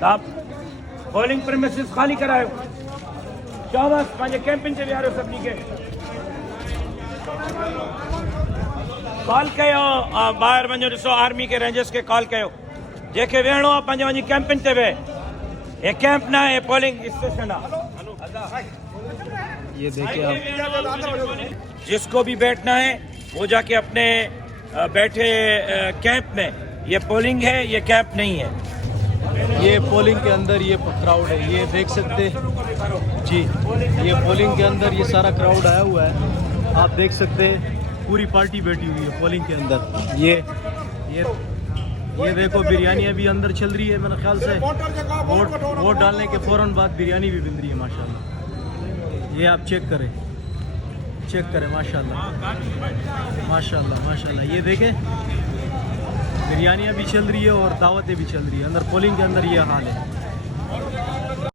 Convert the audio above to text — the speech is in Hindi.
साहब पोलिंग प्रेमिसिस खाली करायो। शाबाश, पंहिंजे कैंपिंग ते विहारियो सभिनी खे। कॉल कयो, ॿाहिरि वञो, ॾिसो आर्मी के रेंजर्स के कॉल कयो, जंहिंखे वेहणो आहे पंहिंजे वञी कैंपिंग ते वेह। ये कैंप ना है, पोलिंग स्टेशन है। ये देखिए आप, जिसको भी बैठना है वो जाके अपने बैठे कैंप में। ये पोलिंग है, ये कैंप नहीं है। ये पोलिंग के अंदर ये क्राउड है, ये देख सकते जी। ये पोलिंग के अंदर ये सारा क्राउड आया हुआ है, आप देख सकते हैं। पूरी पार्टी बैठी हुई है पोलिंग के अंदर। ये देखो, बिरयानियाँ भी अंदर चल रही है। मेरे ख्याल से वोट डालने के फ़ौरन बाद बिरयानी भी बन रही है माशाल्लाह। ये आप चेक करें माशाल्लाह माशाल्लाह माशाल्लाह। ये देखें, बिरयानियाँ भी चल रही है और दावतें भी चल रही है अंदर पोलिंग के अंदर। ये हाल है।